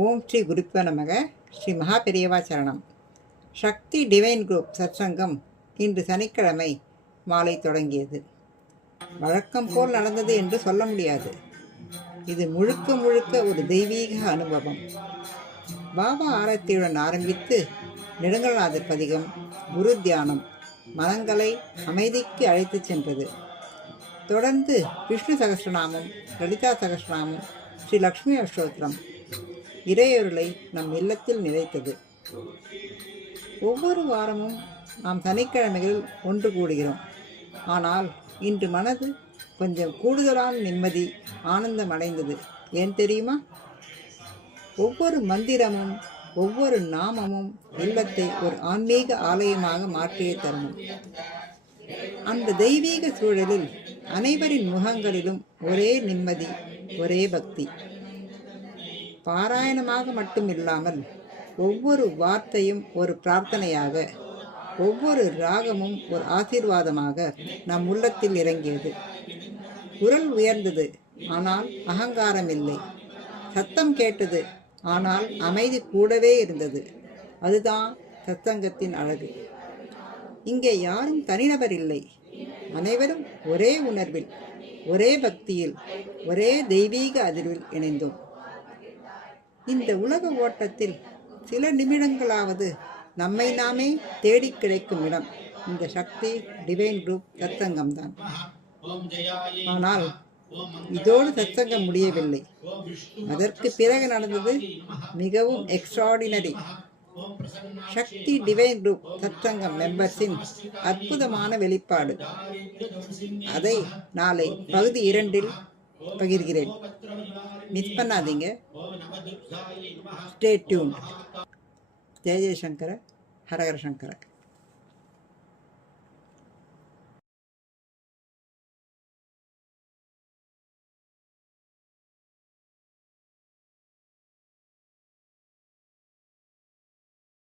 ஓம் ஸ்ரீ குருப்ப நமக. ஸ்ரீ மகா பெரியவா சரணம். சக்தி டிவைன் குரூப் சத்சங்கம் இன்று சனிக்கிழமை மாலை தொடங்கியது. வழக்கம் போல் நடந்தது என்று சொல்ல முடியாது. இது முழுக்க முழுக்க ஒரு தெய்வீக அனுபவம். பாபா ஆரத்தியுடன் ஆரம்பித்து நெடுங்கநாதர் பதிகம், குரு தியானம் மனங்களை அமைதிக்கு அழைத்துச் சென்றது. தொடர்ந்து விஷ்ணு சகஸ்ரநாமம், லலிதா சகஸ்ரநாமம், ஸ்ரீ லக்ஷ்மி அஷ்டோத்திரம் இறையொருளை நம் இல்லத்தில் நிறைத்தது. ஒவ்வொரு வாரமும் நாம் சனிக்கிழமைகளில் ஒன்று கூடுகிறோம். ஆனால் இன்று மனது கொஞ்சம் கூடுதலான நிம்மதி, ஆனந்தம் அடைந்தது. ஏன் தெரியுமா? ஒவ்வொரு மந்திரமும் ஒவ்வொரு நாமமும் இல்லத்தை ஒரு ஆன்மீக ஆலயமாக மாற்றிய தருணம். அந்த தெய்வீக சூழலில் அனைவரின் முகங்களிலும் ஒரே நிம்மதி, ஒரே பக்தி. பாராயணமாக மட்டும் இல்லாமல் ஒவ்வொரு வார்த்தையும் ஒரு பிரார்த்தனையாக, ஒவ்வொரு ராகமும் ஒரு ஆசீர்வாதமாக நம் உள்ளத்தில் இறங்கியது. குரல் உயர்ந்தது, ஆனால் அகங்காரம் இல்லை. சத்தம் கேட்டது, ஆனால் அமைதி கூடவே இருந்தது. அதுதான் சத்சங்கத்தின் அழகு. இங்கே யாரும் தனிநபர் இல்லை. அனைவரும் ஒரே உணர்வில், ஒரே பக்தியில், ஒரே தெய்வீக அதிர்வில் இணைந்தோம். இந்த உலக ஓட்டத்தில் சில நிமிடங்களாவது நம்மை நாமே தேடி கிடைக்கும் இடம் இந்த சக்தி டிவைன் குரூப் சத்சங்கம்தான். ஆனால் இதோடு சத்சங்கம் முடியவில்லை. அதற்கு பிறகு நடந்தது மிகவும் எக்ஸ்ட்ராடினரி. சக்தி டிவைன் குரூப் சத்சங்கம் மெம்பர்ஸின் அற்புதமான வெளிப்பாடு. அதை நாளை பகுதி 2 பகிர்கிறேன். மிஸ் பண்ணாதீங்க. Stay tune. ஜெய ஜெயசங்கர, ஹரஹர சங்கர.